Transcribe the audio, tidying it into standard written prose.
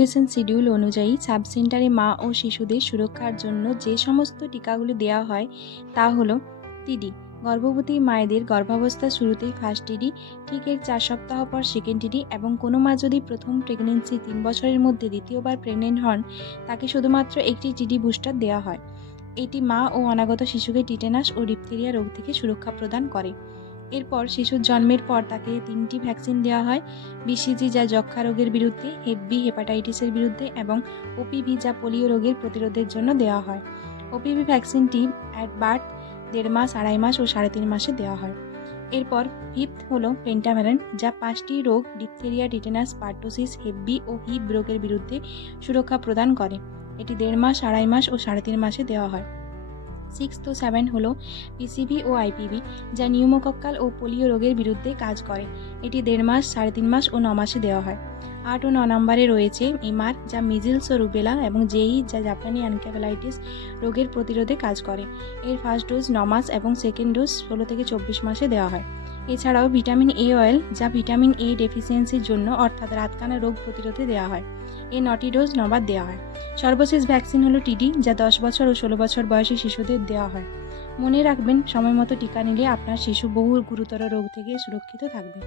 Organisation schedule অনুযায়ী sub সেন্টারে মা ও শিশুদের সুরক্ষার জন্য যে সমস্ত টিকাগুলি দেওয়া হয় তা হলো টিডি। গর্ভবতী মায়েদের গর্ভাবস্থার শুরুতেই ফার্স্ট টিডি, ঠিক এর 4 সপ্তাহ পর সেকেন্ড টিডি এবং কোনো মা যদি প্রথম প্রেগনেন্সি 3 বছরের মধ্যে দ্বিতীয়বার প্রেগনেন্ট হন তাকে শুধুমাত্র একটি টিডি বুস্টার দেওয়া হয়। এটি মা ও অনাগত শিশুকে টিটেনাস ও ডিপথেরিয়া রোগ থেকে সুরক্ষা প্রদান করে। এরপর শিশুর জন্মের পর তাকে 3টি ভ্যাকসিন দেওয়া হয়। বিসিজি যা যক্ষ্মা রোগের বিরুদ্ধে, হেপ বি হেপাটাইটিসের বিরুদ্ধে এবং ওপিভি যা পোলিও রোগের প্রতিরোধের জন্য দেওয়া হয়। ওপিভি ভ্যাকসিনটি অ্যাট বার্থ 1.5 মাস, 2.5 মাস ও 3.5 মাসে দেওয়া হয়। এরপর ফিফথ হলো পেন্টাভ্যালেন্ট যা 5টি রোগ ডিপথেরিয়া, টিটেনাস, পার্টোসিস, হেপ বি ও হিপ রোগের বিরুদ্ধে সুরক্ষা প্রদান করে। এটি 1.5 মাস, 2.5 মাস ও 3.5 মাসে দেওয়া হয়। 6 ও 7 হলো পিসিভি ও আইপিভি যা নিউমোকক্কাল ও পোলিও রোগের বিরুদ্ধে কাজ করে। এটি 1.5 মাস, 3.5 মাস ও 9 মাসে দেওয়া হয়। 8 ও 9 নম্বরে রয়েছে এমআর যা মিজলস ও রুবেলা এবং জেই যা জাপানি এনকেফেলাইটিস রোগের প্রতিরোধে কাজ করে। এর ফার্স্ট ডোজ 9 মাস এবং সেকেন্ড ডোজ 16 থেকে 24 মাসে দেওয়া হয়। এছাড়াও ভিটামিন এ অয়েল যা ভিটামিন এ ডেফিসিয়েন্সির জন্য অর্থাৎ রাতকানা রোগ প্রতিরোধে দেওয়া হয়। এর 9টি ডোজ 9 বার দেওয়া হয়। সর্বশেষ ভ্যাকসিন হলো টিডি যা 10 বছর ও 16 বছর বয়সী শিশুদের দেওয়া হয়। মনে রাখবেন, সময় মতো টিকা নিলে আপনার শিশু বহু গুরুতর রোগ থেকে সুরক্ষিত থাকবে।